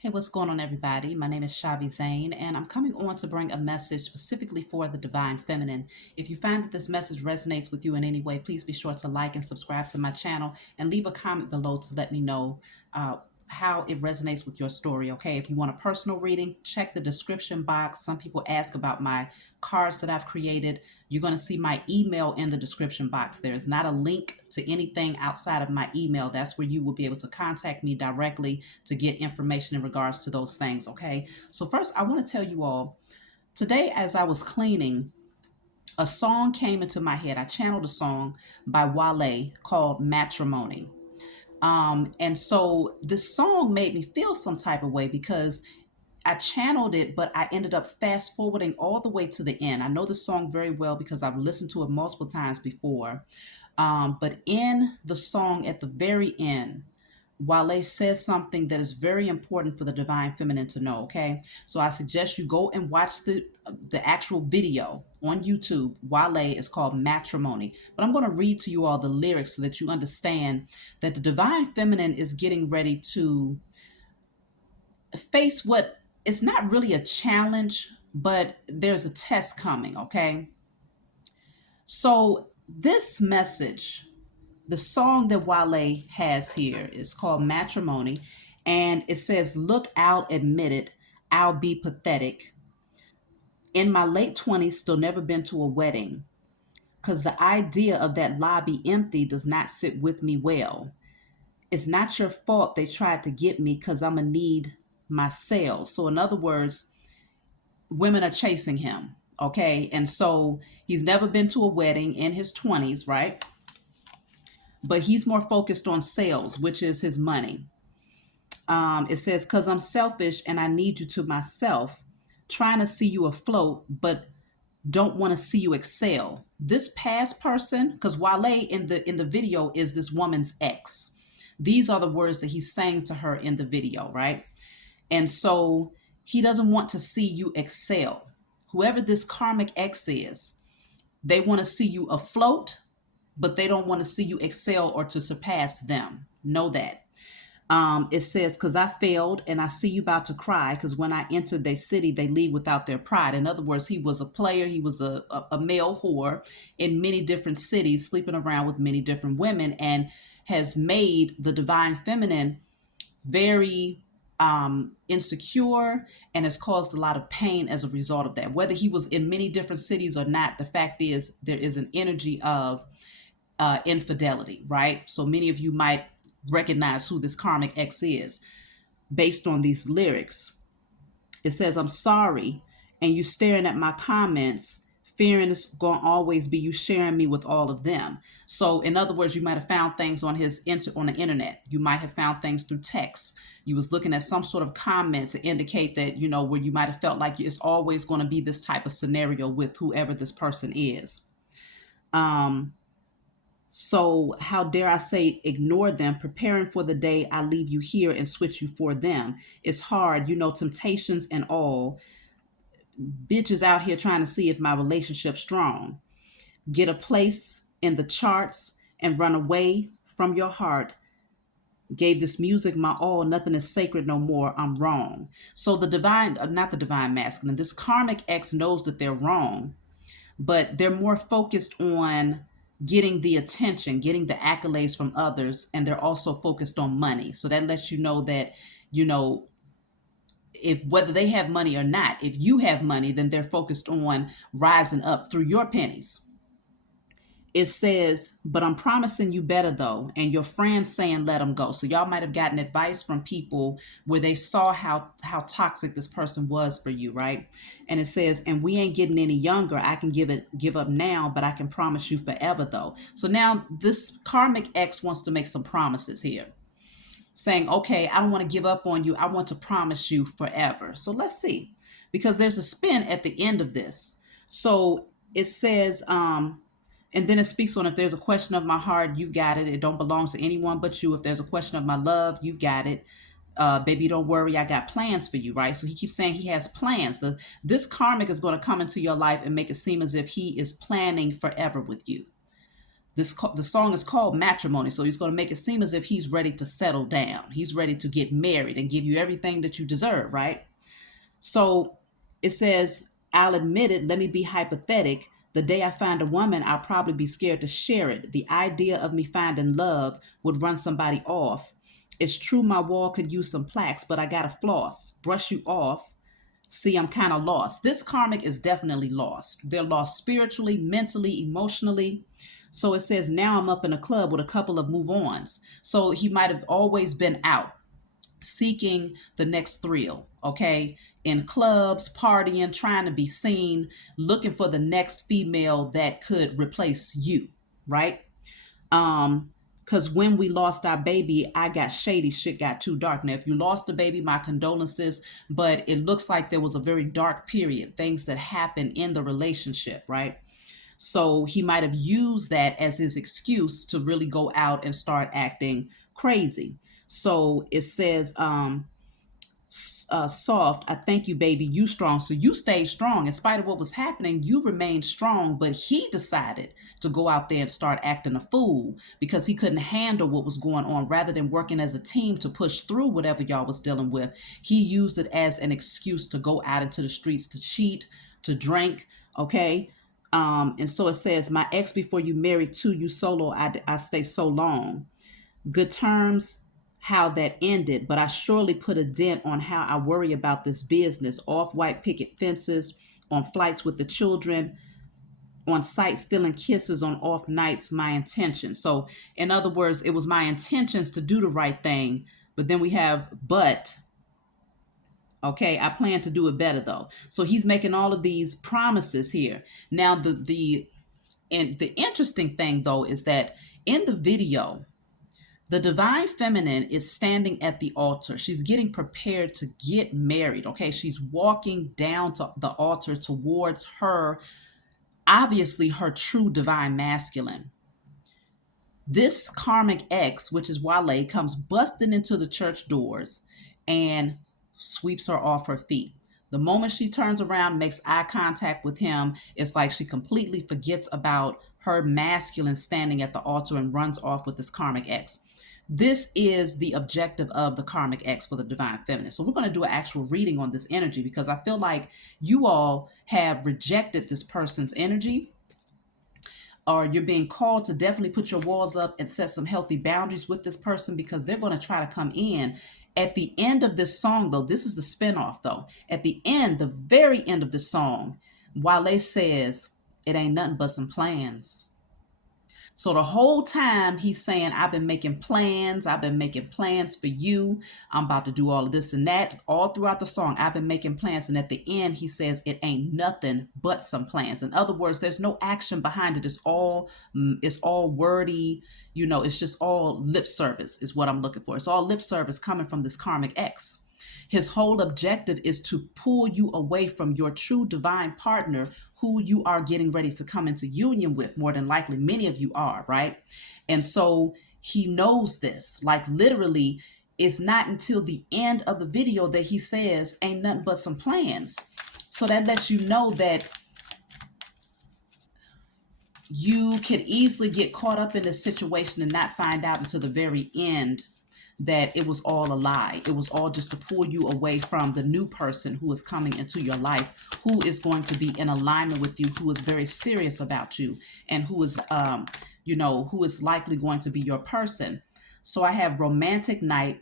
Hey, what's going on, everybody? My name is Shavi Zane, and I'm coming on to bring a message specifically for the Divine Feminine. If you find that this message resonates with you in any way, please be sure to like and subscribe to my channel and leave a comment below to let me know uh, how it resonates with your story, okay? If you want a personal reading, check the description box. Some people ask about my cards that I've created. You're going to see my email in the description box. There is not a link to anything outside of my email. That's where you will be able to contact me directly to get information in regards to those things, okay? So first, I want to tell you all, today as I was cleaning, a song came into my head. I channeled a song by Wale called Matrimony. And so this song made me feel some type of way because I channeled it, but I ended up fast forwarding all the way to the end. I know the song very well because I've listened to it multiple times before. But in the song at the very end, Wale says something that is very important for the divine feminine to know. Okay, so I suggest you go and watch the actual video on YouTube. Wale is called Matrimony, but I'm going to read to you all the lyrics so that you understand that the divine feminine is getting ready to face what it's not really a challenge, but there's a test coming. Okay, so this message, the song that Wale has here is called Matrimony, and it says, "Look out, admit it, I'll be pathetic. In my late 20s, still never been to a wedding, because the idea of that lobby empty does not sit with me well. It's not your fault they tried to get me because I'm going to need my sales." So, in other words, women are chasing him. Okay. And so he's never been to a wedding in his 20s, right? But he's more focused on sales, which is his money. It says, "Because I'm selfish and I need you to myself, trying to see you afloat, but don't want to see you excel." This past person, because Wale in the video is this woman's ex. These are the words that he's saying to her in the video, right? And so he doesn't want to see you excel. Whoever this karmic ex is, they want to see you afloat, but they don't want to see you excel or to surpass them. Know that. It says, "Because I failed and I see you about to cry, because when I entered their city, they leave without their pride." In other words, he was a player. He was a male whore in many different cities, sleeping around with many different women, and has made the divine feminine very insecure and has caused a lot of pain as a result of that. Whether he was in many different cities or not, the fact is there is an energy of infidelity, right? So many of you might recognize who this karmic ex is based on these lyrics. It says, "I'm sorry, and you staring at my comments, fearing it's going to always be you sharing me with all of them." So, in other words, you might have found things on on the internet. You might have found things through text. You was looking at some sort of comments to indicate that, where you might have felt like it's always going to be this type of scenario with whoever this person is. So, how dare I say, ignore them, preparing for the day I leave you here and switch you for them. It's hard, temptations and all. Bitches out here trying to see if my relationship's strong. Get a place in the charts and run away from your heart. Gave this music my all, nothing is sacred no more. I'm wrong. So, the divine, not the divine masculine, this karmic ex knows that they're wrong, but they're more focused on getting the attention, getting the accolades from others, and they're also focused on money. So that lets you know that, if whether they have money or not, if you have money, then they're focused on rising up through your pennies. It says, "But I'm promising you better though," and your friends saying let them go. So y'all might have gotten advice from people where they saw how toxic this person was for you, right? And it says, "And we ain't getting any younger. I can give up now, but I can promise you forever though." So now this karmic ex wants to make some promises here, saying, "Okay, I don't want to give up on you. I want to promise you forever." So let's see, because there's a spin at the end of this. So it says, and then it speaks on, "If there's a question of my heart, you've got it. It don't belong to anyone but you. If there's a question of my love, you've got it. Baby, don't worry. I got plans for you," right? So he keeps saying he has plans. This karmic is going to come into your life and make it seem as if he is planning forever with you. The song is called Matrimony, so he's going to make it seem as if he's ready to settle down. He's ready to get married and give you everything that you deserve, right? So it says, I'll admit it, let me be hypothetic. The day I find a woman, I'll probably be scared to share it. The idea of me finding love would run somebody off. It's true my wall could use some plaques, but I gotta floss, brush you off. See, I'm kind of lost. This karmic is definitely lost. They're lost spiritually, mentally, emotionally. So it says, now I'm up in a club with a couple of move ons. So he might have always been out seeking the next thrill, okay? In clubs, partying, trying to be seen, looking for the next female that could replace you, right? Because when we lost our baby, I got shady, shit got too dark. Now, if you lost a baby, my condolences, but it looks like there was a very dark period, things that happened in the relationship, right? So he might have used that as his excuse to really go out and start acting crazy. So it says, soft, I thank you, baby, you strong. So you stayed strong. In spite of what was happening, you remained strong, but he decided to go out there and start acting a fool because he couldn't handle what was going on. Rather than working as a team to push through whatever y'all was dealing with, he used it as an excuse to go out into the streets to cheat, to drink, okay? And so it says, my ex before you married to you solo, I stay so long. Good terms, how that ended, but I surely put a dent on how I worry about this business. Off-white picket fences, on flights with the children, on site stealing kisses on off nights, my intention. So in other words, it was my intentions to do the right thing, but then we have but. Okay, I plan to do it better though. So he's making all of these promises here. Now the interesting thing though is that in the video, the divine feminine is standing at the altar. She's getting prepared to get married. Okay, she's walking down to the altar towards her, obviously her true divine masculine. This karmic ex, which is Wale, comes busting into the church doors and sweeps her off her feet. The moment she turns around, makes eye contact with him, it's like she completely forgets about her masculine standing at the altar and runs off with this karmic ex. This is the objective of the karmic X for the divine feminine. So we're going to do an actual reading on this energy because I feel like you all have rejected this person's energy, or you're being called to definitely put your walls up and set some healthy boundaries with this person because they're going to try to come in. At the end of this song, though, this is the spinoff, though. At the end, the very end of the song, Wale says, it ain't nothing but some plans. So the whole time he's saying, I've been making plans. I've been making plans for you. I'm about to do all of this and that. All throughout the song, I've been making plans. And at the end, he says, it ain't nothing but some plans. In other words, there's no action behind it. It's all wordy. You know, it's just all lip service is what I'm looking for. It's all lip service coming from this karmic ex. His whole objective is to pull you away from your true divine partner who you are getting ready to come into union with. More than likely, many of you are, right? And so he knows this. Like literally, it's not until the end of the video that he says, ain't nothing but some plans. So that lets you know that you can easily get caught up in this situation and not find out until the very end that it was all a lie. It was all just to pull you away from the new person who is coming into your life, who is going to be in alignment with you, who is very serious about you, and who is, who is likely going to be your person. So I have romantic night,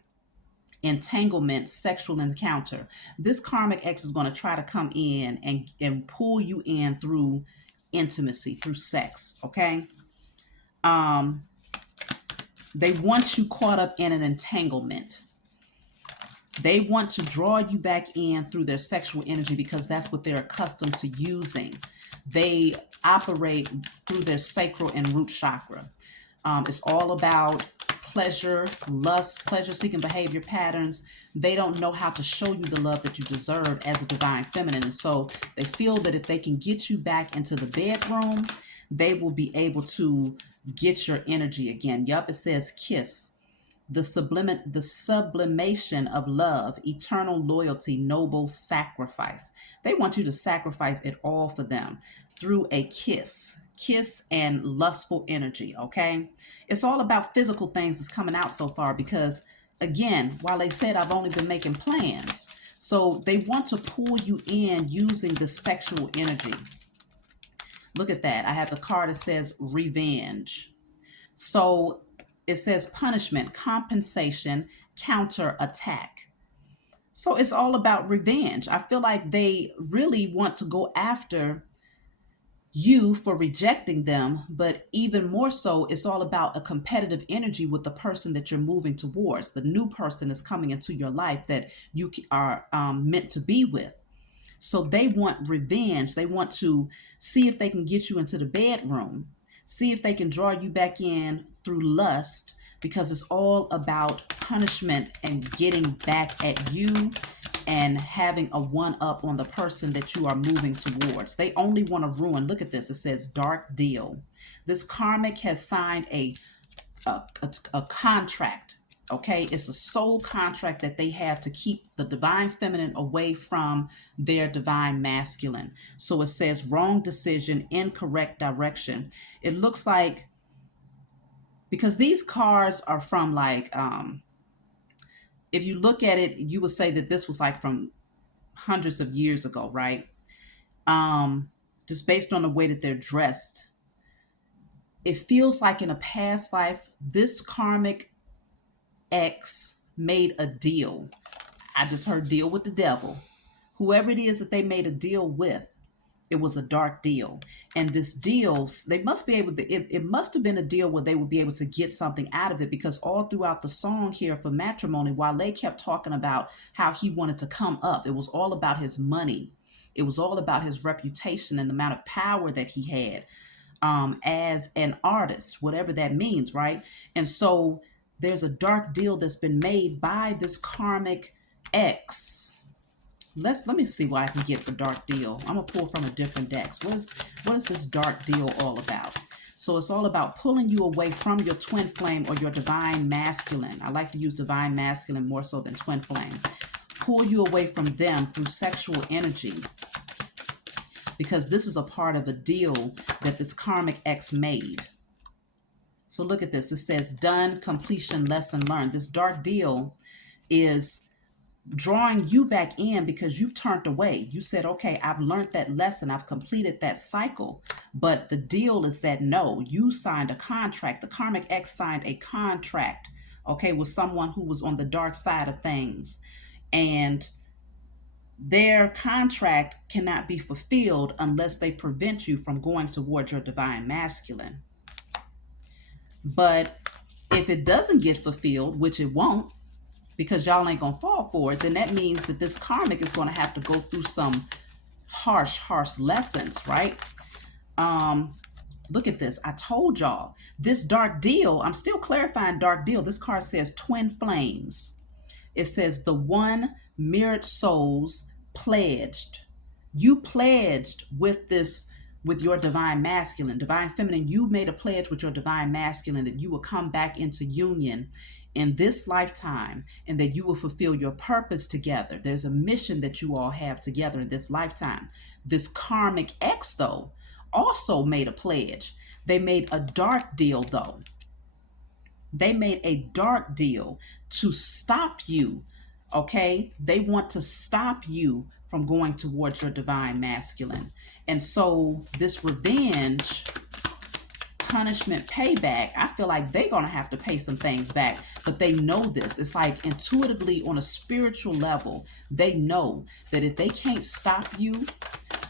entanglement, sexual encounter. This karmic ex is going to try to come in and pull you in through intimacy, through sex, okay? They want you caught up in an entanglement. They want to draw you back in through their sexual energy because that's what they're accustomed to using. They operate through their sacral and root chakra. It's all about pleasure, lust, pleasure-seeking behavior patterns. They don't know how to show you the love that you deserve as a divine feminine. And so they feel that if they can get you back into the bedroom, they will be able to get your energy again. Yup, it says kiss. the sublimation of love, eternal loyalty, noble sacrifice. They want you to sacrifice it all for them through a kiss and lustful energy. Okay, it's all about physical things that's coming out so far, because again, while they said I've only been making plans, so they want to pull you in using the sexual energy. Look at that. I have the card that says revenge. So it says punishment, compensation, counter attack. So it's all about revenge. I feel like they really want to go after you for rejecting them, but even more so, it's all about a competitive energy with the person that you're moving towards. The new person is coming into your life that you are meant to be with. So they want revenge. They want to see if they can get you into the bedroom, see if they can draw you back in through lust, because it's all about punishment and getting back at you and having a one up on the person that you are moving towards. They only want to ruin. Look at this. It says dark deal. This karmic has signed a contract. Okay, it's a soul contract that they have to keep the divine feminine away from their divine masculine. So it says wrong decision, incorrect direction. It looks like, because these cards are from like if you look at it, you would say that this was like from hundreds of years ago, right? Just based on the way that they're dressed, it feels like in a past life this karmic ex made a deal. I just heard deal with the devil. Whoever it is that they made a deal with, it was a dark deal. And this deal, they must be able to, it must have been a deal where they would be able to get something out of it, because all throughout the song here for Matrimony, while they kept talking about how he wanted to come up, it was all about his money. It was all about his reputation and the amount of power that he had as an artist, whatever that means, right? And so there's a dark deal that's been made by this karmic ex. Let me see what I can get for dark deal. I'm gonna pull from a different deck. What is this dark deal all about? So it's all about pulling you away from your twin flame or your divine masculine. I like to use divine masculine more so than twin flame. Pull you away from them through sexual energy, because this is a part of a deal that this karmic ex made. So look at this. It says done, completion, lesson learned. This dark deal is drawing you back in because you've turned away. You said, okay, I've learned that lesson. I've completed that cycle. But the deal is that no, you signed a contract. The karmic ex signed a contract, okay, with someone who was on the dark side of things. And their contract cannot be fulfilled unless they prevent you from going towards your divine masculine. But if it doesn't get fulfilled, which it won't, because y'all ain't gonna fall for it, then that means that this karmic is gonna have to go through some harsh lessons, right? Look at this. I told y'all this dark deal. I'm still clarifying dark deal. This card says twin flames. It says the one mirrored souls pledged. You pledged with this, with your divine masculine, divine feminine. You made a pledge with your divine masculine that you will come back into union in this lifetime and that you will fulfill your purpose together. There's a mission that you all have together in this lifetime. This karmic ex, though, also made a pledge. They made a dark deal, though. They made a dark deal to stop you, okay? They want to stop you from going towards your divine masculine. And so this revenge, punishment, payback, I feel like they're going to have to pay some things back, but they know this. It's like intuitively on a spiritual level, they know that if they can't stop you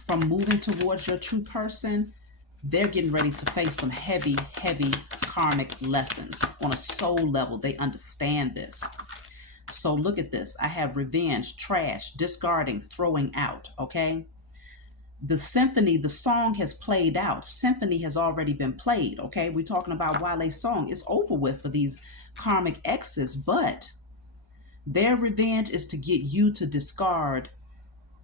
from moving towards your true person, they're getting ready to face some heavy karmic lessons on a soul level. They understand this. So look at this. I have revenge, trash, discarding, throwing out, okay? The symphony, the song has played out. Symphony has already been played, okay? We're talking about Wale's song. It's over with for these karmic exes, but their revenge is to get you to discard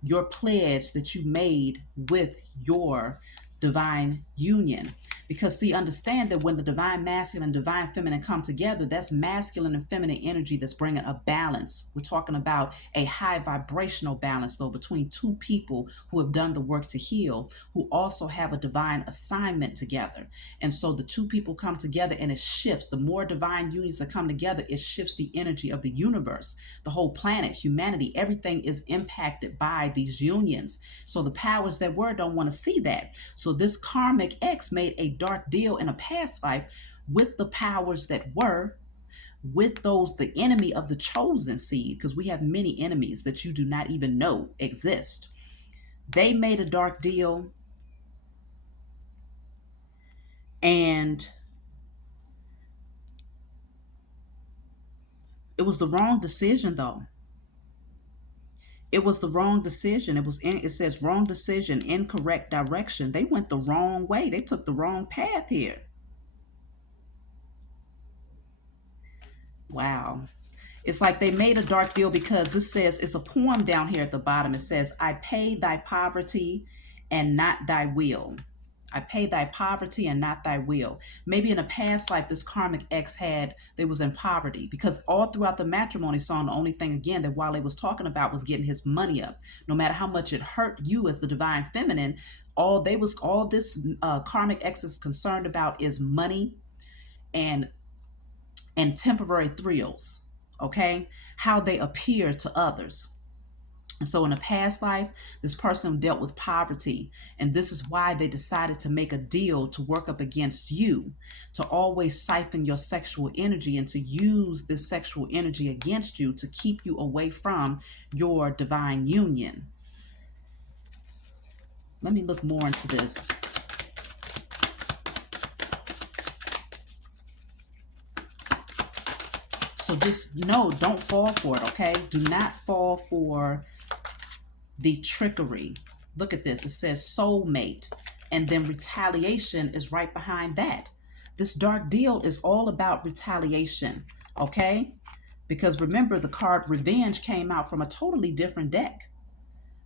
your pledge that you made with your divine union. Because see, understand that when the divine masculine and divine feminine come together, that's masculine and feminine energy that's bringing a balance. We're talking about a high vibrational balance, though, between two people who have done the work to heal, who also have a divine assignment together. And so the two people come together and it shifts. The more divine unions that come together, it shifts the energy of the universe, the whole planet, humanity, everything is impacted by these unions. So the powers that were don't want to see that. So this karmic X made a dark deal in a past life with the powers that were, with those, the enemy of the chosen seed, because we have many enemies that you do not even know exist. They made a dark deal, and it was the wrong decision, though. It was the wrong decision. It says wrong decision, incorrect direction. They went the wrong way. They took the wrong path here. Wow. It's like they made a dark deal because this says, it's a poem down here at the bottom. It says, I pay thy poverty and not thy will. I pay thy poverty and not thy will. Maybe in a past life, this karmic ex they was in poverty, because all throughout the matrimony song, the only thing again that Wale was talking about was getting his money up. No matter how much it hurt you as the divine feminine, all this karmic ex is concerned about is money and temporary thrills, okay? How they appear to others. And so in a past life, this person dealt with poverty, and this is why they decided to make a deal to work up against you, to always siphon your sexual energy and to use this sexual energy against you to keep you away from your divine union. Let me look more into this. So just no, don't fall for it, okay? Do not fall for the trickery. Look at this. It says soulmate, and then retaliation is right behind that. This dark deal is all about retaliation, okay? Because remember, the card revenge came out from a totally different deck.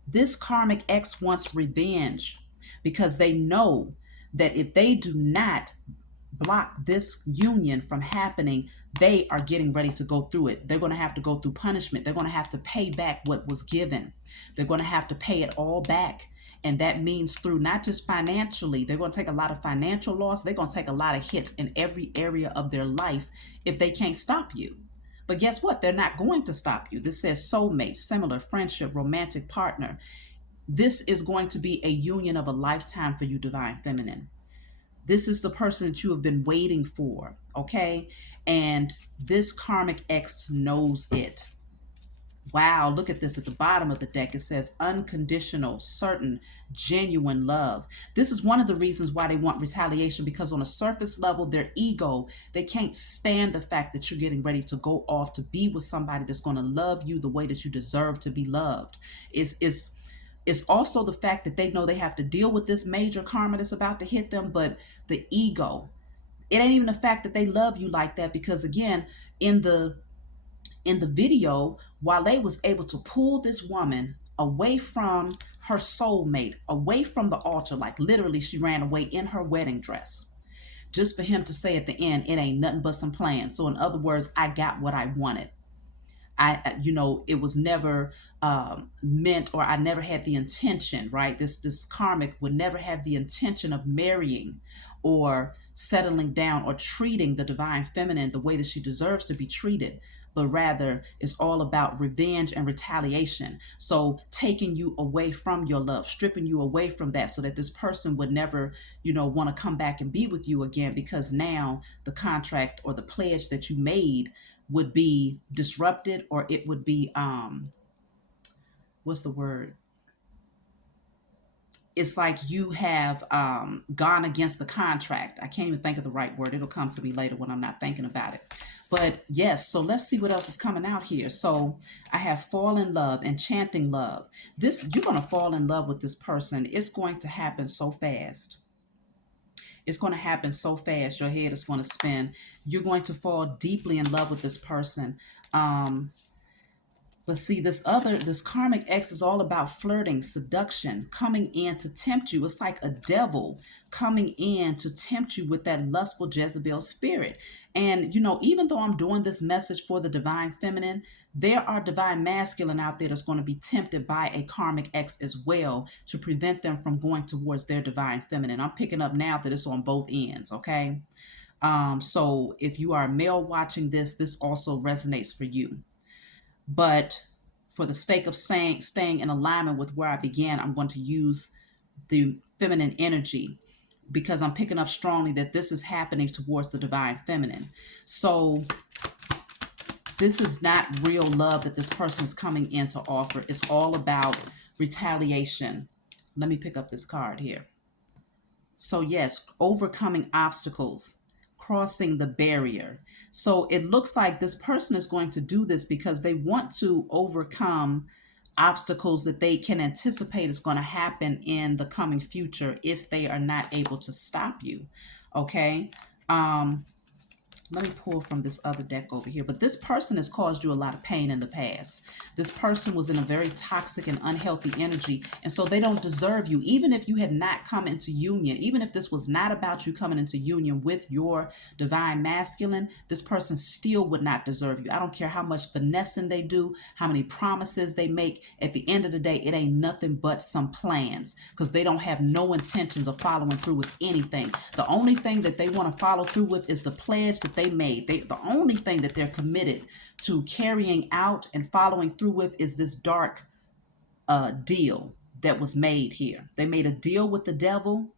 This karmic X wants revenge because they know that if they do not block this union from happening, they are getting ready to go through it. They're going to have to go through punishment. They're going to have to pay back what was given. They're going to have to pay it all back. And that means through not just financially, they're going to take a lot of financial loss. They're going to take a lot of hits in every area of their life if they can't stop you. But guess what? They're not going to stop you. This says soulmate, similar, friendship, romantic partner. This is going to be a union of a lifetime for you, divine feminine. This is the person that you have been waiting for, okay? And this karmic X knows it. Wow, look at this at the bottom of the deck. It says unconditional, certain, genuine love. This is one of the reasons why they want retaliation, because on a surface level, their ego, they can't stand the fact that you're getting ready to go off to be with somebody that's going to love you the way that you deserve to be loved. It's also the fact that they know they have to deal with this major karma that's about to hit them, but the ego, it ain't even the fact that they love you like that, because again, in the video, Wale was able to pull this woman away from her soulmate, away from the altar, like literally she ran away in her wedding dress, just for him to say at the end, it ain't nothing but some plans. So in other words, I got what I wanted. It was never meant, or I never had the intention, right? This karmic would never have the intention of marrying or settling down or treating the divine feminine the way that she deserves to be treated, but rather it's all about revenge and retaliation. So taking you away from your love, stripping you away from that, so that this person would never, want to come back and be with you again, because now the contract or the pledge that you made would be disrupted, or it would be what's the word, it's like you have gone against the contract. I can't even think of the right word. It'll come to me later when I'm not thinking about it. But yes, so let's see what else is coming out here. So I have fall in love, enchanting love. You're going to fall in love with this person. It's going to happen so fast. It's going to happen so fast. Your head is going to spin. You're going to fall deeply in love with this person. But see, this karmic X is all about flirting, seduction, coming in to tempt you. It's like a devil coming in to tempt you with that lustful Jezebel spirit. And, even though I'm doing this message for the divine feminine, there are divine masculine out there that's going to be tempted by a karmic X as well to prevent them from going towards their divine feminine. I'm picking up now that it's on both ends, okay? So if you are a male watching this, this also resonates for you. But for the sake of staying in alignment with where I began, I'm going to use the feminine energy because I'm picking up strongly that this is happening towards the divine feminine. So this is not real love that this person is coming in to offer. It's all about retaliation. Let me pick up this card here. So yes, overcoming obstacles, crossing the barrier. So it looks like this person is going to do this because they want to overcome obstacles that they can anticipate is going to happen in the coming future if they are not able to stop you. Okay. Let me pull from this other deck over here. But this person has caused you a lot of pain in the past. This person was in a very toxic and unhealthy energy. And so they don't deserve you. Even if you had not come into union, even if this was not about you coming into union with your divine masculine, this person still would not deserve you. I don't care how much finessing they do, how many promises they make. At the end of the day, it ain't nothing but some plans because they don't have no intentions of following through with anything. The only thing that they want to follow through with is the pledge that they made. The only thing that they're committed to carrying out and following through with is this dark deal that was made here. They made a deal with the devil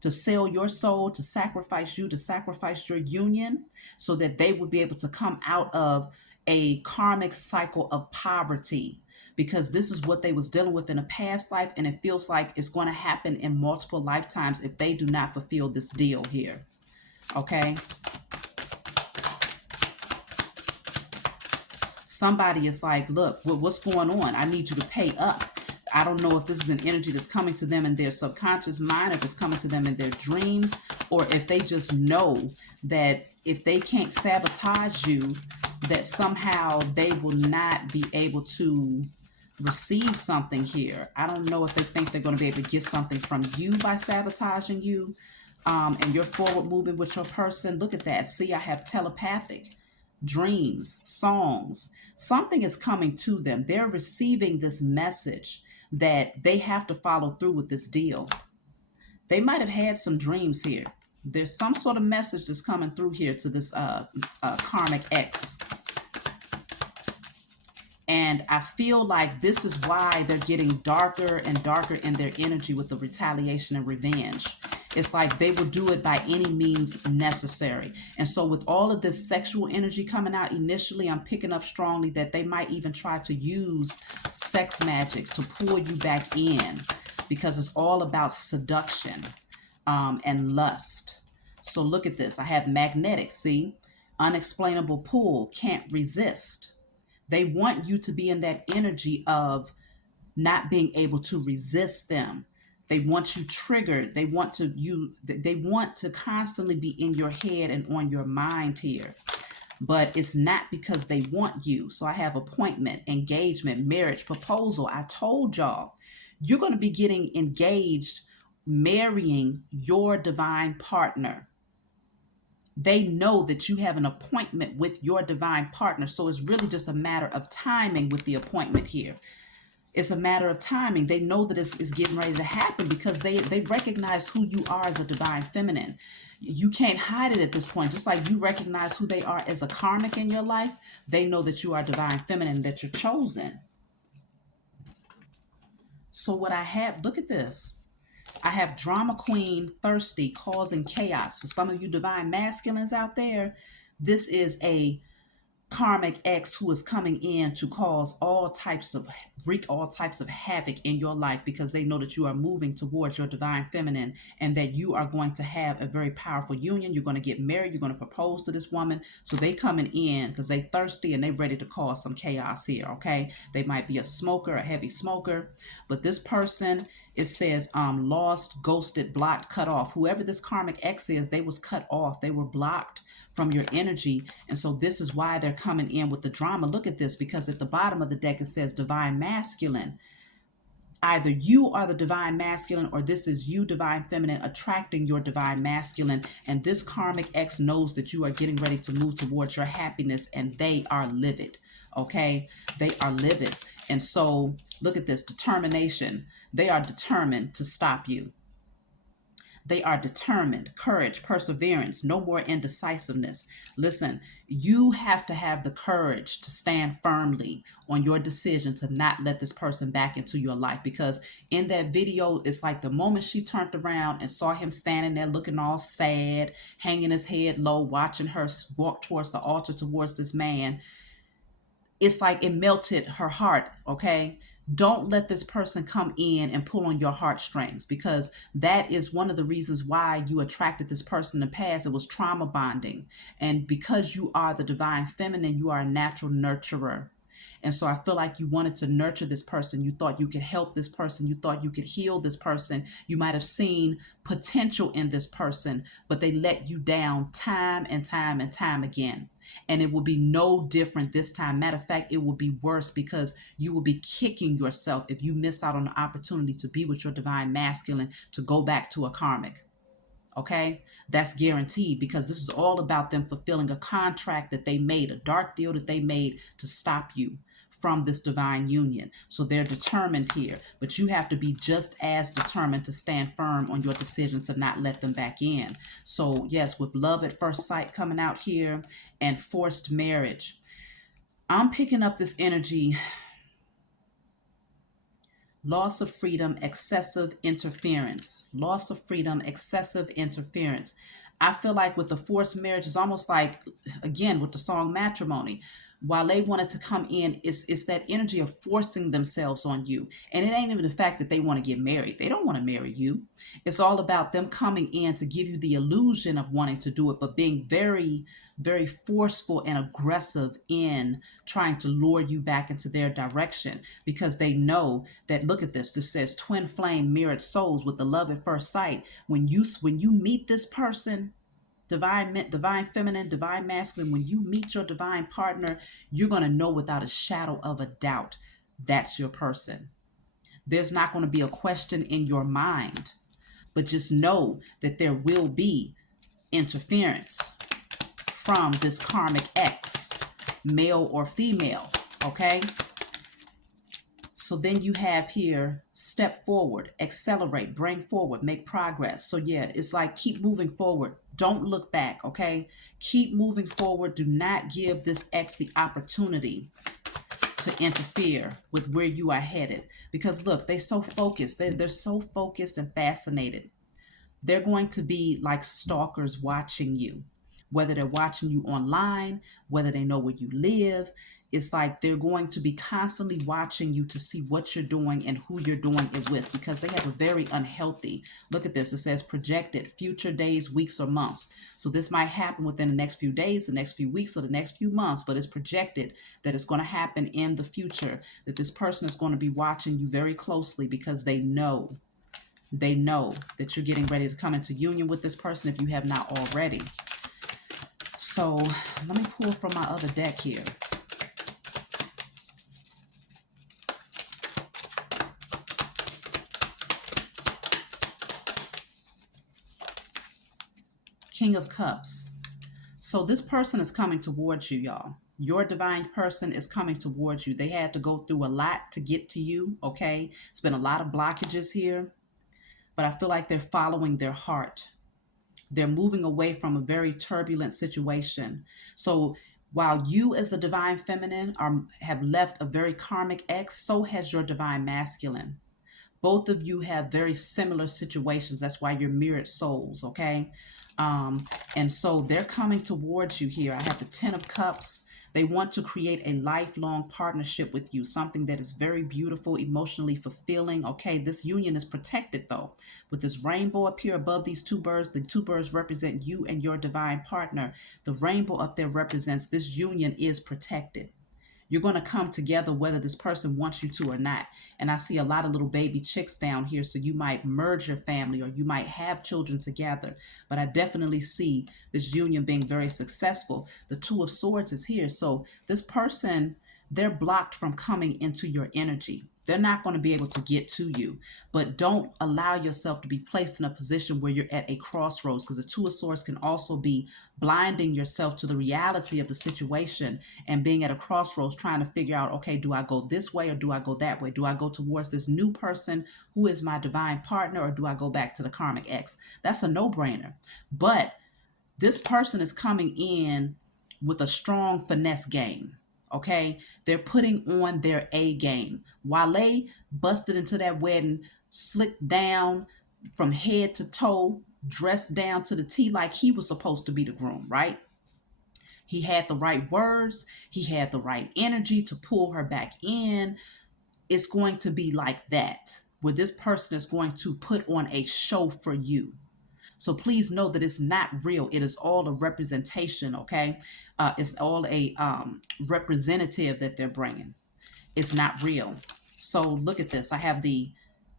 to sell your soul, to sacrifice you, to sacrifice your union so that they would be able to come out of a karmic cycle of poverty, because this is what they was dealing with in a past life, and it feels like it's going to happen in multiple lifetimes if they do not fulfill this deal here. Okay. Somebody is like, look, what's going on? I need you to pay up. I don't know if this is an energy that's coming to them in their subconscious mind, if it's coming to them in their dreams, or if they just know that if they can't sabotage you, that somehow they will not be able to receive something here. I don't know if they think they're going to be able to get something from you by sabotaging you, and you're forward moving with your person. Look at that. See, I have telepathic, dreams, songs. Something is coming to them. They're receiving this message that they have to follow through with this deal. They might have had some dreams here. There's some sort of message that's coming through here to this karmic X. And I feel like this is why they're getting darker and darker in their energy with the retaliation and revenge. It's like they will do it by any means necessary. And so with all of this sexual energy coming out initially, I'm picking up strongly that they might even try to use sex magic to pull you back in, because it's all about seduction and lust. So look at this. I have magnetic, see? Unexplainable pull, can't resist. They want you to be in that energy of not being able to resist them. They want you triggered. They want to constantly be in your head and on your mind here. But it's not because they want you. So I have appointment, engagement, marriage, proposal. I told y'all, you're going to be getting engaged, marrying your divine partner. They know that you have an appointment with your divine partner. So it's really just a matter of timing with the appointment here. It's a matter of timing. They know that it's getting ready to happen because they recognize who you are as a divine feminine. You can't hide it at this point. Just like you recognize who they are as a karmic in your life, they know that you are divine feminine, that you're chosen. So what I have, look at this. I have drama queen, thirsty, causing chaos. For some of you divine masculines out there, this is a karmic X who is coming in to cause wreak all types of havoc in your life, because they know that you are moving towards your divine feminine and that you are going to have a very powerful union. You're going to get married. You're going to propose to this woman. So they coming in because they thirsty and they ready to cause some chaos here. Okay. They might be a smoker, a heavy smoker, but this person, it says lost, ghosted, blocked, cut off. Whoever this karmic X is, they was cut off. They were blocked from your energy. And so this is why they're coming in with the drama. Look at this, because at the bottom of the deck it says divine masculine. Either you are the divine masculine, or this is you, divine feminine, attracting your divine masculine. And this karmic ex knows that you are getting ready to move towards your happiness, and they are livid. Okay, they are livid. And so look at this determination. They are determined to stop you. They are determined, courage, perseverance, no more indecisiveness. Listen, you have to have the courage to stand firmly on your decision to not let this person back into your life. Because in that video, it's like the moment she turned around and saw him standing there looking all sad, hanging his head low, watching her walk towards the altar, towards this man, it's like it melted her heart. Okay, don't let this person come in and pull on your heartstrings, because that is one of the reasons why you attracted this person in the past. It was trauma bonding. And because you are the divine feminine, you are a natural nurturer. And so I feel like you wanted to nurture this person. You thought you could help this person. You thought you could heal this person. You might have seen potential in this person, but they let you down time and time and time again. And it will be no different this time. Matter of fact, it will be worse, because you will be kicking yourself if you miss out on the opportunity to be with your divine masculine, to go back to a karmic. Okay, that's guaranteed, because this is all about them fulfilling a contract that they made, a dark deal that they made to stop you from this divine union. So they're determined here, but you have to be just as determined to stand firm on your decision to not let them back in. So yes, with love at first sight coming out here and forced marriage, I'm picking up this energy. Loss of freedom, excessive interference. Loss of freedom, excessive interference. I feel like with the forced marriage, it's almost like, again, with the song Matrimony, while they wanted to come in, it's that energy of forcing themselves on you. And it ain't even the fact that they want to get married. They don't want to marry you. It's all about them coming in to give you the illusion of wanting to do it, but being very, very forceful and aggressive in trying to lure you back into their direction, because they know that, look at this, this says twin flame mirrored souls with the love at first sight. When you meet this person, divine feminine, divine masculine, when you meet your divine partner, you're going to know without a shadow of a doubt that's your person. There's not going to be a question in your mind, but just know that there will be interference from this karmic ex, male or female. Okay, so then you have here, step forward, accelerate, bring forward, make progress. So yeah, it's like keep moving forward. Don't look back, okay? Keep moving forward. Do not give this ex the opportunity to interfere with where you are headed. Because look, they're so focused. They're so focused and fascinated. They're going to be like stalkers watching you, whether they're watching you online, whether they know where you live. It's like they're going to be constantly watching you to see what you're doing and who you're doing it with, because they have a very unhealthy, look at this, it says projected future days, weeks, or months. So this might happen within the next few days, the next few weeks, or the next few months, but it's projected that it's going to happen in the future, that this person is going to be watching you very closely, because they know that you're getting ready to come into union with this person if you have not already. So let me pull from my other deck here. King of Cups. So this person is coming towards you, y'all. Your divine person is coming towards you. They had to go through a lot to get to you, okay? It's been a lot of blockages here, but I feel like they're following their heart. They're moving away from a very turbulent situation. So while you as the divine feminine have left a very karmic ex, so has your divine masculine. Both of you have very similar situations. That's why you're mirrored souls, okay? And so they're coming towards you here. I have the 10 of Cups. They want to create a lifelong partnership with you, something that is very beautiful, emotionally fulfilling. Okay, this union is protected though. With this rainbow up here above these two birds, the two birds represent you and your divine partner. The rainbow up there represents this union is protected. You're going to come together whether this person wants you to or not. And I see a lot of little baby chicks down here. So you might merge your family or you might have children together. But I definitely see this union being very successful. The Two of Swords is here. So this person, they're blocked from coming into your energy. They're not going to be able to get to you, but don't allow yourself to be placed in a position where you're at a crossroads, because the Two of Swords can also be blinding yourself to the reality of the situation and being at a crossroads trying to figure out, okay, do I go this way or do I go that way? Do I go towards this new person who is my divine partner, or do I go back to the karmic ex? That's a no-brainer. But this person is coming in with a strong finesse game. Okay, they're putting on their A game. Wale busted into that wedding, slicked down from head to toe, dressed down to the T like he was supposed to be the groom, right? He had the right words, he had the right energy to pull her back in. It's going to be like that, where this person is going to put on a show for you. So please know that it's not real. It is all a representation, okay? It's all a representative that they're bringing. It's not real. So look at this. I have the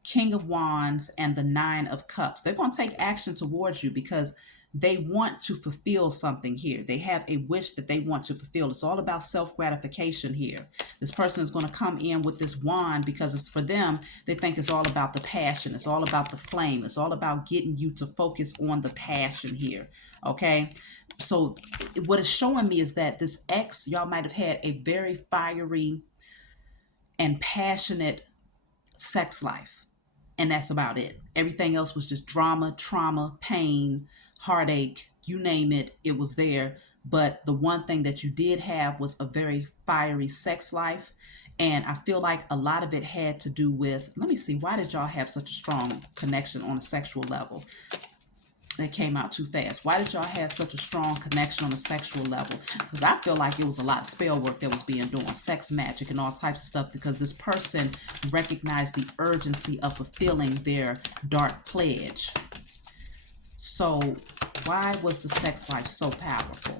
King of Wands and the Nine of Cups. They're going to take action towards you because they want to fulfill something here. They have a wish that they want to fulfill. It's all about self-gratification here. This person is going to come in with this wand because it's for them. They think it's all about the passion. It's all about the flame. It's all about getting you to focus on the passion here. Okay. So what it's showing me is that this ex, y'all might have had a very fiery and passionate sex life. And that's about it. Everything else was just drama, trauma, pain, heartache, you name it, it was there. But the one thing that you did have was a very fiery sex life. And I feel like a lot of it had to do with, let me see, why did y'all have such a strong connection on a sexual level? That came out too fast. Why did y'all have such a strong connection on a sexual level? Because I feel like it was a lot of spell work that was being done, sex magic and all types of stuff, because this person recognized the urgency of fulfilling their dark pledge. So why was the sex life so powerful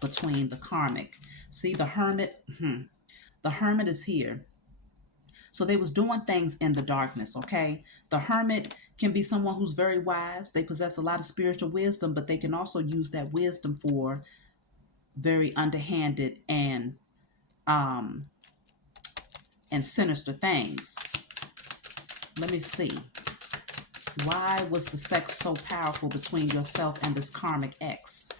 between the karmic? See, the hermit, the hermit is here. So they was doing things in the darkness, okay? The hermit can be someone who's very wise. They possess a lot of spiritual wisdom, but they can also use that wisdom for very underhanded and sinister things. Let me see. Why was the sex so powerful between yourself and this karmic ex?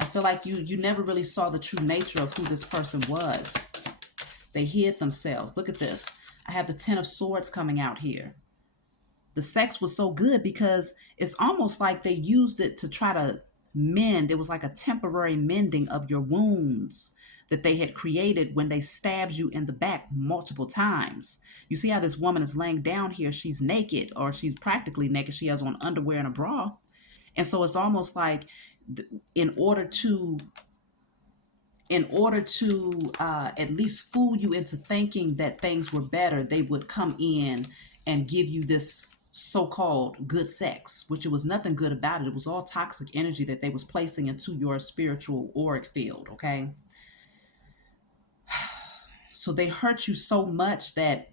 I feel like you never really saw the true nature of who this person was. They hid themselves. Look at this. I have the Ten of Swords coming out here. The sex was so good because it's almost like they used it to try to mend. It was like a temporary mending of your wounds that they had created when they stabbed you in the back multiple times. You see how this woman is laying down here. She's naked, or she's practically naked. She has on underwear and a bra. And so it's almost like in order to at least fool you into thinking that things were better, they would come in and give you this so-called good sex, which it was nothing good about it. It was all toxic energy that they was placing into your spiritual auric field, okay? So they hurt you so much that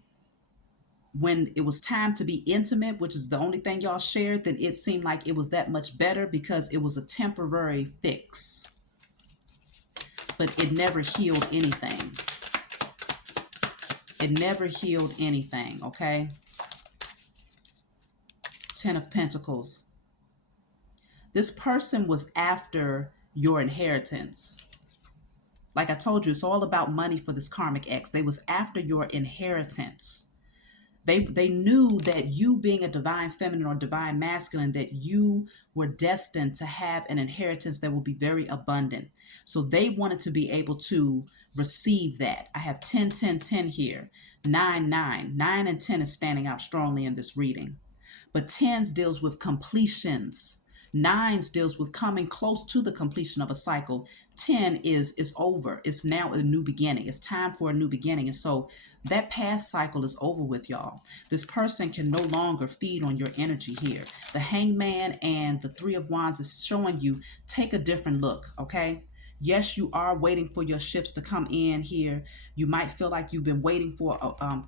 when it was time to be intimate, which is the only thing y'all shared, then it seemed like it was that much better because it was a temporary fix. But it never healed anything. It never healed anything, okay? Ten of Pentacles. This person was after your inheritance. Like I told you, it's all about money for this karmic ex. They was after your inheritance. They knew that you being a divine feminine or divine masculine, that you were destined to have an inheritance that will be very abundant. So they wanted to be able to receive that. I have 10, 10, 10 here. 9, 9. 9 and 10 is standing out strongly in this reading. But 10s deals with completions. Nines deals with coming close to the completion of a cycle. 10 is it's over. It's now a new beginning. It's time for a new beginning. And so that past cycle is over with, y'all. This person can no longer feed on your energy here. The Hangman and the Three of Wands is showing you, take a different look, okay? Yes, you are waiting for your ships to come in here. You might feel like you've been waiting for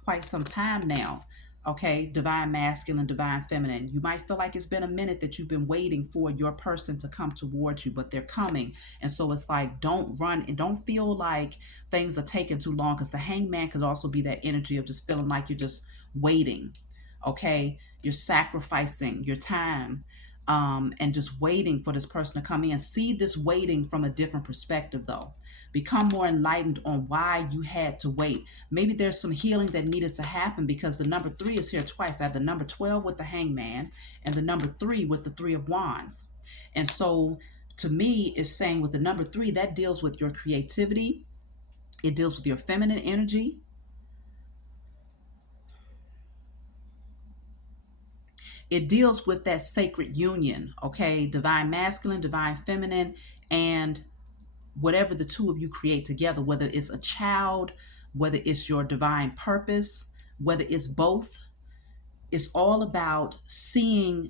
quite some time now. Okay, divine masculine, divine feminine. You might feel like it's been a minute that you've been waiting for your person to come towards you, but they're coming. And so it's like, don't run and don't feel like things are taking too long, because the Hangman could also be that energy of just feeling like you're just waiting. Okay, you're sacrificing your time and just waiting for this person to come in. See this waiting from a different perspective, though. Become more enlightened on why you had to wait. Maybe there's some healing that needed to happen, because the number 3 is here twice. I have the number 12 with the Hangman and the number 3 with the Three of Wands. And so to me, it's saying with the number 3, that deals with your creativity. It deals with your feminine energy. It deals with that sacred union, okay? Divine masculine, divine feminine, and whatever the two of you create together, whether it's a child, whether it's your divine purpose, whether it's both. It's all about seeing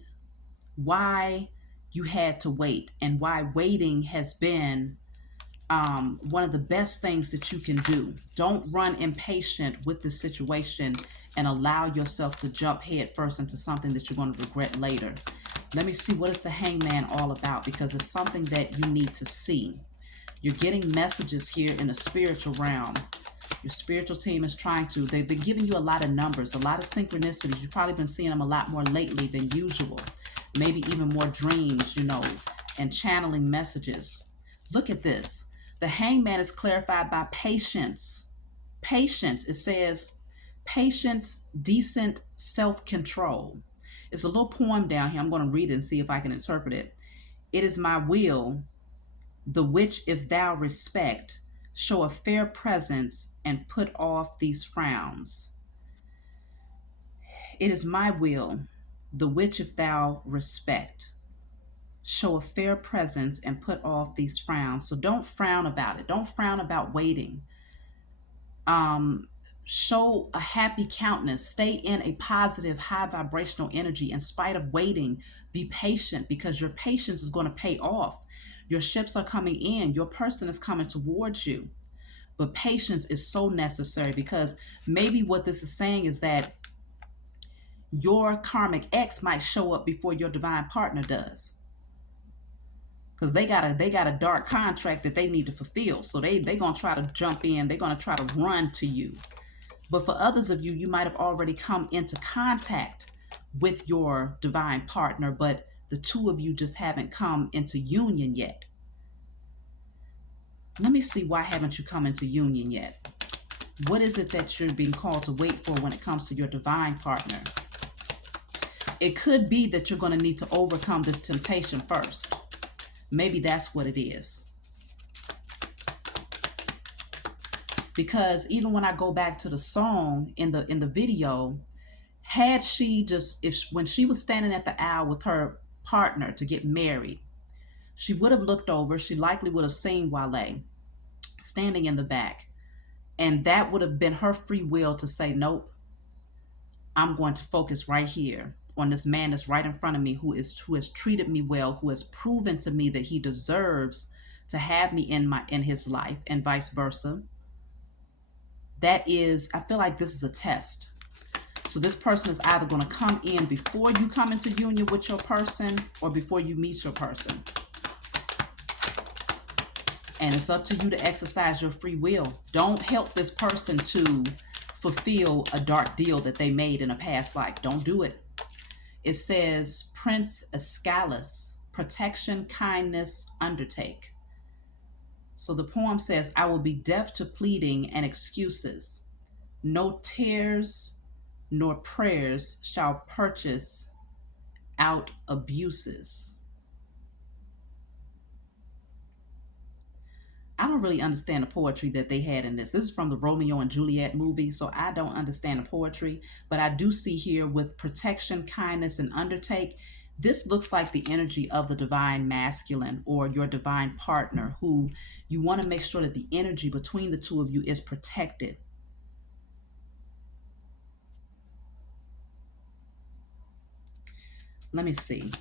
why you had to wait and why waiting has been one of the best things that you can do. Don't run impatient with the situation and allow yourself to jump head first into something that you're going to regret later. Let me see, what is the Hangman all about? Because it's something that you need to see. You're getting messages here in the spiritual realm. Your spiritual team is they've been giving you a lot of numbers, a lot of synchronicities. You've probably been seeing them a lot more lately than usual. Maybe even more dreams, and channeling messages. Look at this. The Hangman is clarified by patience. Patience, it says, patience, decent self-control. It's a little poem down here. I'm going to read it and see if I can interpret it. It is my will, the which if thou respect, show a fair presence and put off these frowns. It is my will, the which if thou respect, show a fair presence and put off these frowns. So don't frown about it. Don't frown about waiting. Show a happy countenance. Stay in a positive, high vibrational energy in spite of waiting. Be patient, because your patience is going to pay off. Your ships are coming in. Your person is coming towards you. But patience is so necessary, because maybe what this is saying is that your karmic ex might show up before your divine partner does. Because they got a dark contract that they need to fulfill. So they're going to try to jump in. They're going to try to run to you. But for others of you, you might have already come into contact with your divine partner, but the two of you just haven't come into union yet. Let me see, why haven't you come into union yet? What is it that you're being called to wait for when it comes to your divine partner? It could be that you're going to need to overcome this temptation first. Maybe that's what it is. Because even when I go back to the song in the video, had she just, when she was standing at the aisle with her partner to get married, she would have looked over. She likely would have seen Wale standing in the back. And that would have been her free will to say, nope, I'm going to focus right here on this man that's right in front of me, who has treated me well, who has proven to me that he deserves to have me in his life, and vice versa. That is, I feel like this is a test. So this person is either going to come in before you come into union with your person, or before you meet your person. And it's up to you to exercise your free will. Don't help this person to fulfill a dark deal that they made in a past life. Don't do it. It says, Prince Escalus, protection, kindness, undertake. So the poem says, I will be deaf to pleading and excuses. No tears nor prayers shall purchase out abuses. I don't really understand the poetry that they had in this. This is from the Romeo and Juliet movie, so I don't understand the poetry. But I do see here with protection, kindness, and undertake, This looks like the energy of the divine masculine or your divine partner, who you want to make sure that the energy between the two of you is protected. Let me see.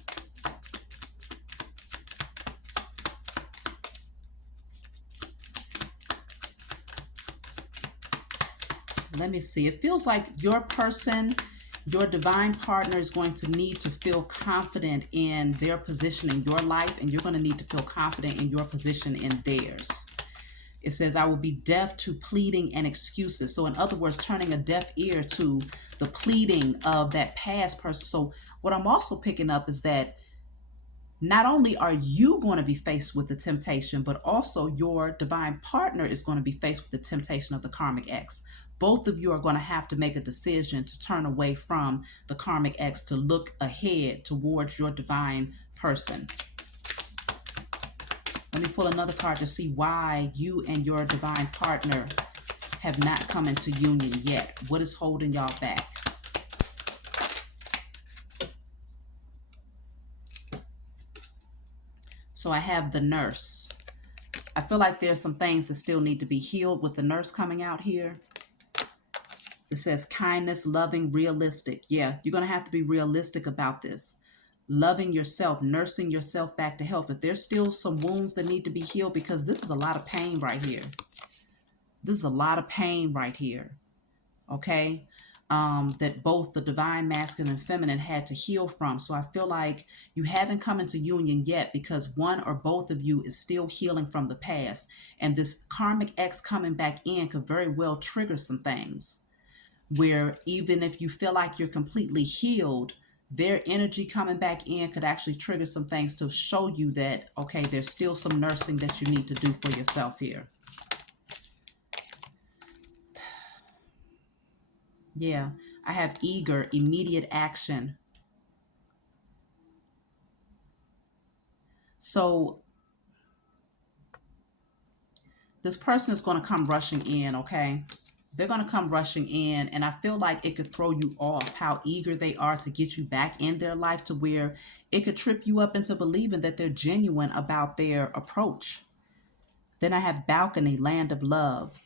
Let me see. It feels like your person, your divine partner, is going to need to feel confident in their position in your life, and you're going to need to feel confident in your position in theirs. It says, I will be deaf to pleading and excuses. So in other words, turning a deaf ear to the pleading of that past person. So what I'm also picking up is that not only are you going to be faced with the temptation, but also your divine partner is going to be faced with the temptation of the karmic ex. Both of you are going to have to make a decision to turn away from the karmic ex to look ahead towards your divine person. Let me pull another card to see why you and your divine partner have not come into union yet. What is holding y'all back? So I have the Nurse. I feel like there's some things that still need to be healed with the Nurse coming out here. It says kindness, loving, realistic. Yeah, you're going to have to be realistic about this. Loving yourself, nursing yourself back to health. If there's still some wounds that need to be healed, because this is a lot of pain right here. This is a lot of pain right here. Okay? That both the divine masculine and feminine had to heal from. So I feel like you haven't come into union yet because one or both of you is still healing from the past. And this karmic ex coming back in could very well trigger some things where even if you feel like you're completely healed, their energy coming back in could actually trigger some things to show you that, okay, there's still some nursing that you need to do for yourself here. Yeah, I have eager, immediate action. So this person is going to come rushing in, okay? They're going to come rushing in, and I feel like it could throw you off how eager they are to get you back in their life, to where it could trip you up into believing that they're genuine about their approach. Then I have balcony, land of love.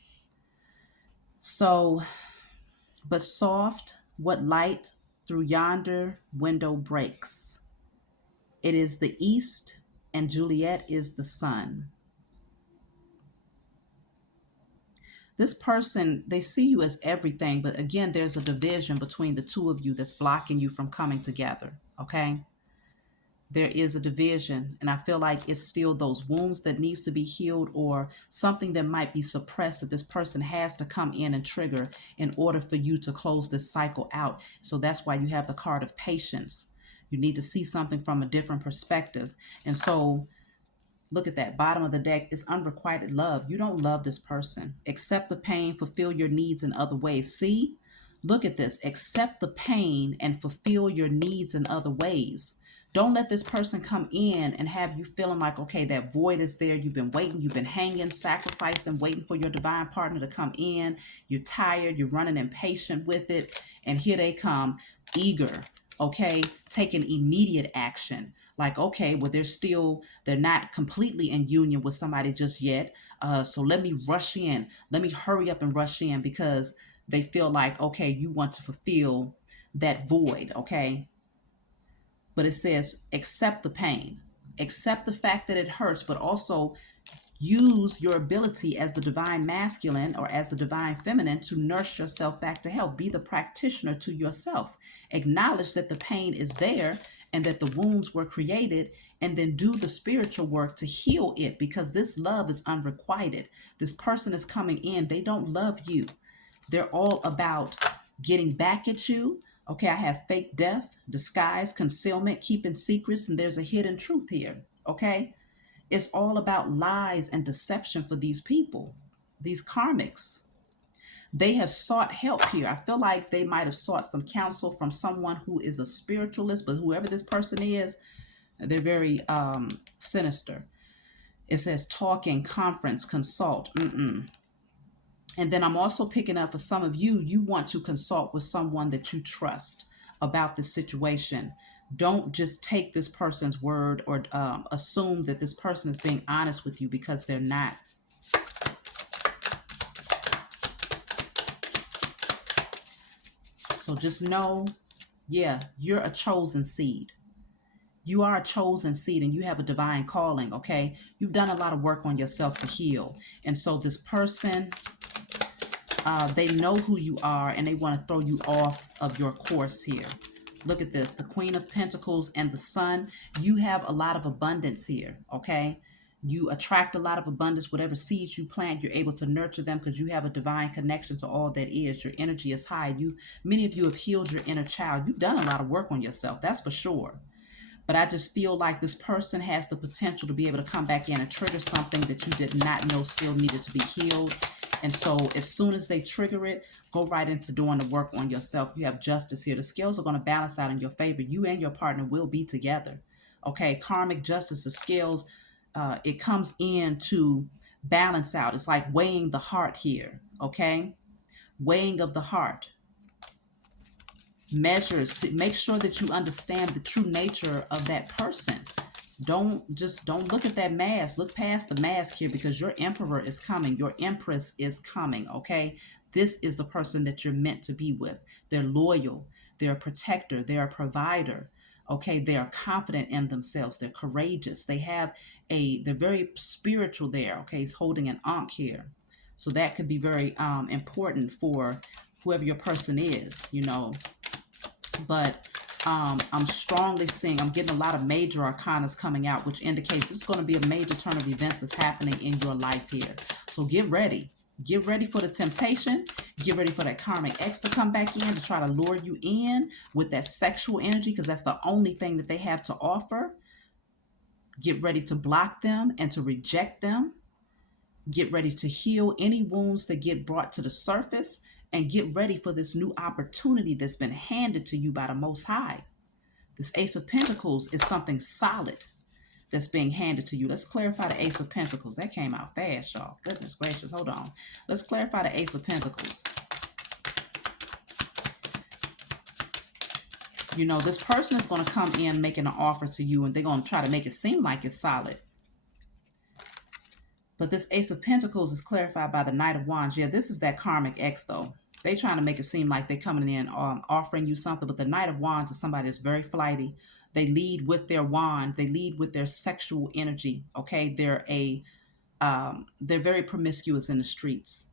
So, but soft, what light through yonder window breaks. It is the east, and Juliet is the sun. This person, they see you as everything, but again, there's a division between the two of you that's blocking you from coming together, okay? There is a division, and I feel like it's still those wounds that needs to be healed, or something that might be suppressed that this person has to come in and trigger in order for you to close this cycle out. So that's why you have the card of patience. You need to see something from a different perspective. And so look at that. Bottom of the deck is unrequited love. You don't love this person. Accept the pain, fulfill your needs in other ways. See? Look at this. Accept the pain and fulfill your needs in other ways. Don't let this person come in and have you feeling like, okay, that void is there. You've been waiting, you've been hanging, sacrificing, waiting for your divine partner to come in. You're tired, you're running impatient with it. And here they come, eager, okay, taking immediate action. Like, okay, well, they're not completely in union with somebody just yet. So let me rush in. Let me hurry up and rush in because they feel like, okay, you want to fulfill that void, okay? But it says, accept the pain, accept the fact that it hurts, but also use your ability as the divine masculine or as the divine feminine to nurse yourself back to health. Be the practitioner to yourself. Acknowledge that the pain is there and that the wounds were created, and then do the spiritual work to heal it, because this love is unrequited. This person is coming in. They don't love you. They're all about getting back at you. Okay, I have fake death, disguise, concealment, keeping secrets, and there's a hidden truth here. Okay, it's all about lies and deception for these people, these karmics. They have sought help here. I feel like they might have sought some counsel from someone who is a spiritualist, but whoever this person is, they're very sinister. It says talking, conference, consult. And then I'm also picking up for some of you, you want to consult with someone that you trust about this situation. Don't just take this person's word or assume that this person is being honest with you, because they're not. So just know, yeah, you're a chosen seed. You are a chosen seed and you have a divine calling, okay? You've done a lot of work on yourself to heal. And so this person, they know who you are and they want to throw you off of your course here. Look at this, the Queen of Pentacles and the Sun. You have a lot of abundance here, okay? You attract a lot of abundance. Whatever seeds you plant, you're able to nurture them because you have a divine connection to all that is. Your energy is high. Many of you have healed your inner child. You've done a lot of work on yourself, that's for sure. But I just feel like this person has the potential to be able to come back in and trigger something that you did not know still needed to be healed. And so as soon as they trigger it, go right into doing the work on yourself. You have justice here. The scales are going to balance out in your favor. You and your partner will be together. Okay, karmic justice, the scales, it comes in to balance out. It's like weighing the heart here. Okay, weighing of the heart. Measures, make sure that you understand the true nature of that person. Don't look at that mask. Look past the mask here, because your emperor is coming. Your empress is coming, okay? This is the person that you're meant to be with. They're loyal. They're a protector. They're a provider. Okay, they are confident in themselves. They're courageous. They're very spiritual there. Okay, he's holding an ankh here. So that could be very important for whoever your person is, but I'm strongly seeing, I'm getting a lot of major arcanas coming out, which indicates this is going to be a major turn of events that's happening in your life here. So get ready. Get ready for the temptation. Get ready for that karmic X to come back in to try to lure you in with that sexual energy, because that's the only thing that they have to offer. Get ready to block them and to reject them. Get ready to heal any wounds that get brought to the surface, and get ready for this new opportunity that's been handed to you by the Most High. This Ace of Pentacles is something solid that's being handed to you. Let's clarify the Ace of Pentacles. That came out fast, y'all. Goodness gracious. Hold on. Let's clarify the Ace of Pentacles. This person is going to come in making an offer to you, and they're going to try to make it seem like it's solid. But this Ace of Pentacles is clarified by the Knight of Wands. Yeah, this is that karmic X, though. They trying to make it seem like they're coming in offering you something, but the Knight of Wands is somebody that's very flighty. They lead with their wand. They lead with their sexual energy. Okay, they're very promiscuous in the streets.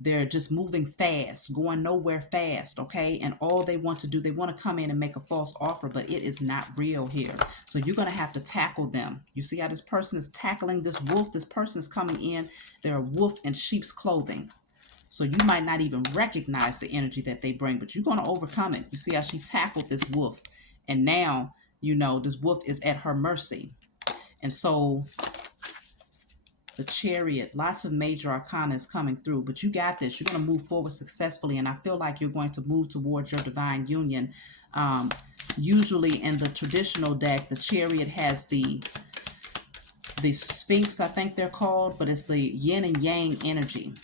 They're just moving fast, going nowhere fast, okay? And all they want to do, they want to come in and make a false offer, but it is not real here. So you're going to have to tackle them. You see how this person is tackling this wolf? This person is coming in. They're a wolf in sheep's clothing. So you might not even recognize the energy that they bring, but you're going to overcome it. You see how she tackled this wolf. And now, this wolf is at her mercy. And so the Chariot, lots of major arcana is coming through, but you got this. You're going to move forward successfully, and I feel like you're going to move towards your divine union. Usually in the traditional deck, the Chariot has the Sphinx, I think they're called, but it's the yin and yang energy.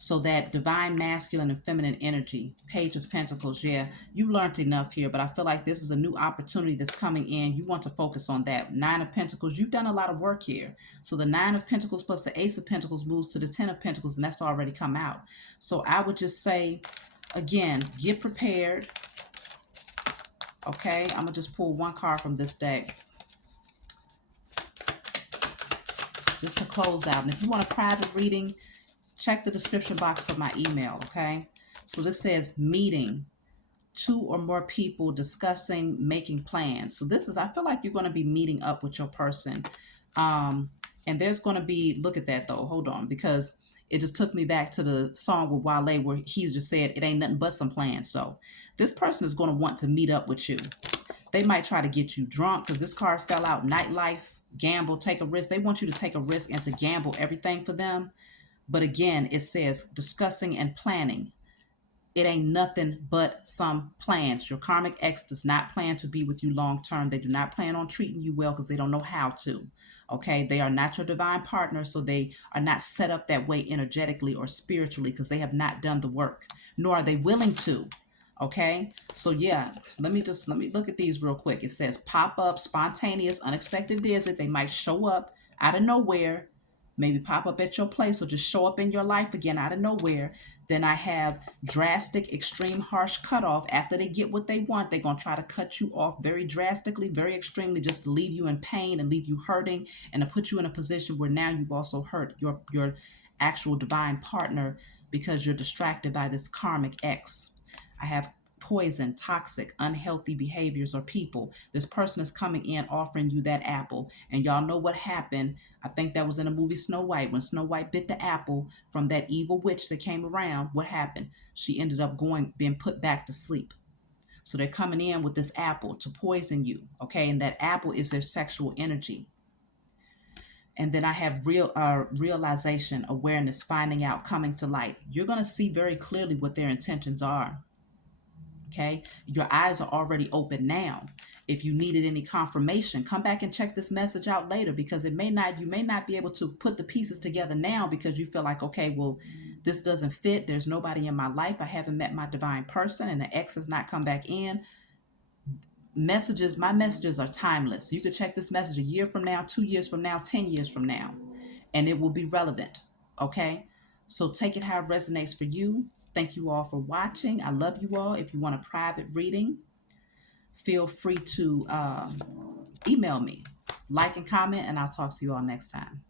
So that divine masculine and feminine energy. Page of Pentacles, yeah, you've learned enough here, but I feel like this is a new opportunity that's coming in. You want to focus on that. Nine of Pentacles, you've done a lot of work here. So the Nine of Pentacles plus the Ace of Pentacles moves to the Ten of Pentacles, and that's already come out. So I would just say, again, get prepared. Okay, I'm going to just pull one card from this deck just to close out. And if you want a private reading, check the description box for my email, okay? So this says meeting, 2 or more people discussing, making plans. So this is, I feel like you're going to be meeting up with your person. And there's going to be, look at that though, hold on, because it just took me back to the song with Wale where he's just said, it ain't nothing but some plans. So this person is going to want to meet up with you. They might try to get you drunk because this card fell out, nightlife, gamble, take a risk. They want you to take a risk and to gamble everything for them. But again, it says discussing and planning. It ain't nothing but some plans. Your karmic ex does not plan to be with you long term. They do not plan on treating you well because they don't know how to. Okay, they are not your divine partner, so they are not set up that way energetically or spiritually because they have not done the work, nor are they willing to. Okay, so yeah, let me look at these real quick. It says pop up, spontaneous, unexpected visit. They might show up out of nowhere, maybe pop up at your place or just show up in your life again out of nowhere. Then I have drastic, extreme, harsh cutoff. After they get what they want, they're gonna try to cut you off very drastically, very extremely, just to leave you in pain and leave you hurting, and to put you in a position where now you've also hurt your actual divine partner because you're distracted by this karmic X. I have poison, toxic, unhealthy behaviors or people. This person is coming in offering you that apple. And y'all know what happened. I think that was in the movie Snow White. When Snow White bit the apple from that evil witch that came around, what happened? She ended up being put back to sleep. So they're coming in with this apple to poison you. Okay. And that apple is their sexual energy. And then I have realization, awareness, finding out, coming to light. You're going to see very clearly what their intentions are. Okay, your eyes are already open now. If you needed any confirmation, come back and check this message out later, because you may not be able to put the pieces together now because you feel like, okay, well, this doesn't fit. There's nobody in my life. I haven't met my divine person, and the X has not come back in. My messages are timeless. You could check this message a year from now, 2 years from now, 10 years from now, and it will be relevant. Okay, so take it how it resonates for you. Thank you all for watching. I love you all. If you want a private reading, feel free to email me, like and comment, and I'll talk to you all next time.